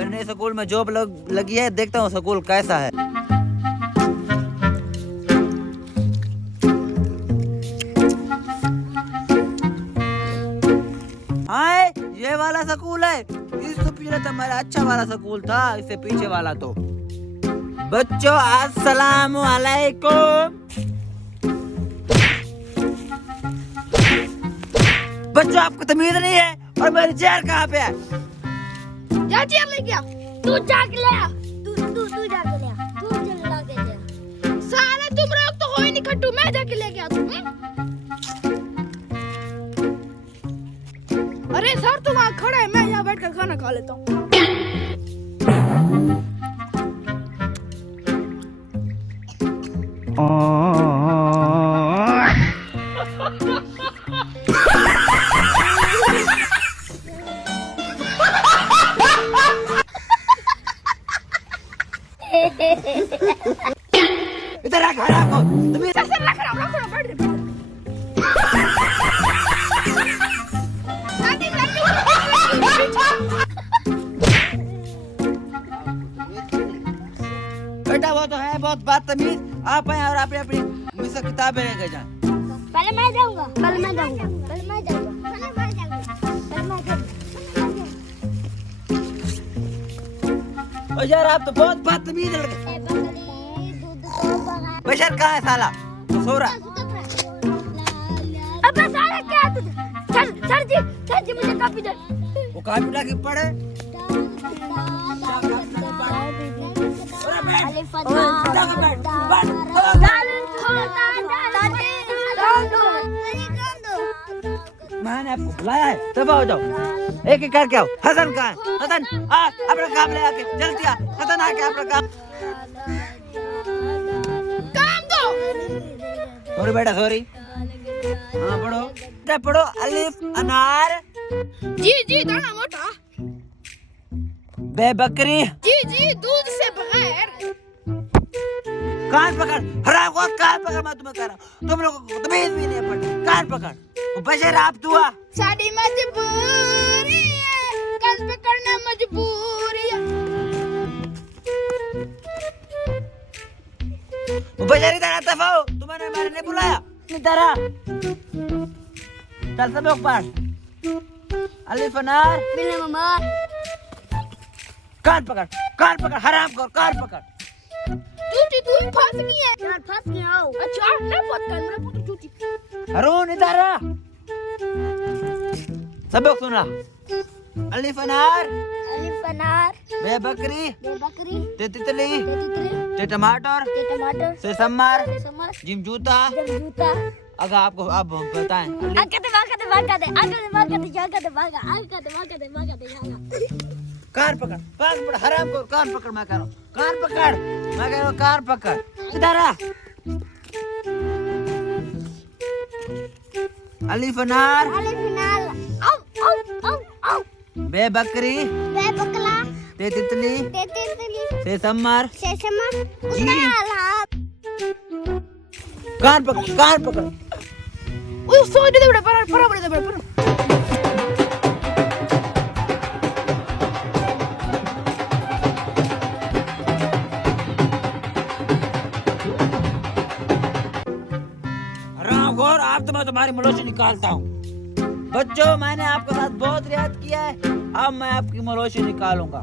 फिर नए स्कूल में जॉब लगी है, देखता हूँ स्कूल कैसा है। हाँ ये वाला स्कूल है, इससे पीछे तो हमारा अच्छा वाला स्कूल था, इससे पीछे वाला तो। बच्चों अस्सलाम वालेकुम। बच्चों आपको तमीज नहीं है, और मेरी चेयर कहाँ पे है? जा चेयर लेके आ। तू जाके ले आ। तू जाके ले आ। तू चल लाके ले आ। साले तुम लोग तो हो ही नहीं खट्टू, मैं जाके लेके आ तुम्हें। अरे सर तुम वहाँ खड़े है, मैं यहाँ बैठ कर खाना खा लेता हूँ। इधर आ खाना को तुम्हें सर रख रहा बैठ दे। बेटा वो तो है बहुत बदतमीज। आप आए और आपने अपनी मुझसे किताबें लेके जाए। पहले मैं जाऊंगा। ओ यार आप तो बहुत बदतमीज लड़के। बशर कहाँ है साला? तो सो रहा। अबे साला क्या है? सर जी मुझे कॉपी दे। वो कॉपी ला के पढ़े। मैंने आपको बुलाया है, तब आओ जाओ। एक एक करके आओ। हसन कहाँ है? हसन आ अपना काम ले आके जल्दी आ। हसन आके अपना काम दो। सॉरी बेटा सॉरी। हाँ पढ़ो बेटा पढ़ो। अलिफ अनार। जी दाना मोटा। बे बकरी। जी दूध से बगैर। कान पकड़ हराम को, कान पकड़। मैं तुम्हें कह रहा हूँ, तुम लोगों को तमीज भी नहीं पड़ती। कान पकड़। वो बशर आप दुआ साड़ी मजबूरी है, कान पकड़ना मजबूरी है। वो बशर इधर आता फाओ, तुम्हारे मैंने नहीं बुलाया। इधर आ चल सब लोग पास। अलिफ अनार। बिल्ले मामा। कान पकड़ हराम को, कान पकड़। तू फंस गई है। यार फंस गया हूं। अच्छा मैं फंस गया, मेरा पुत्र टूटी। हरून इधर आ। सब लोग सुन रहा। अलिफ अनार। बे बकरी। ते तितली। ते टमाटर। से सम्मार। जिम जूता। अगर आपको अब बताएं कान पकड़ हराम को, कान पकड़। मैं कह रहा हूँ कान पकड़। मैं कह रहा हूँ कान पकड़। इधर आ। अलिफ अनार। बे बकरी। ते तितली। से सम्मार। जी कान पकड़। ओए सॉरी दे बड़ा पर और आप तो मैं तुम्हारी मलोशी निकालता हूँ। बच्चों मैंने आपके साथ बहुत रियायत किया है, अब मैं आपकी मलोशी निकालूंगा।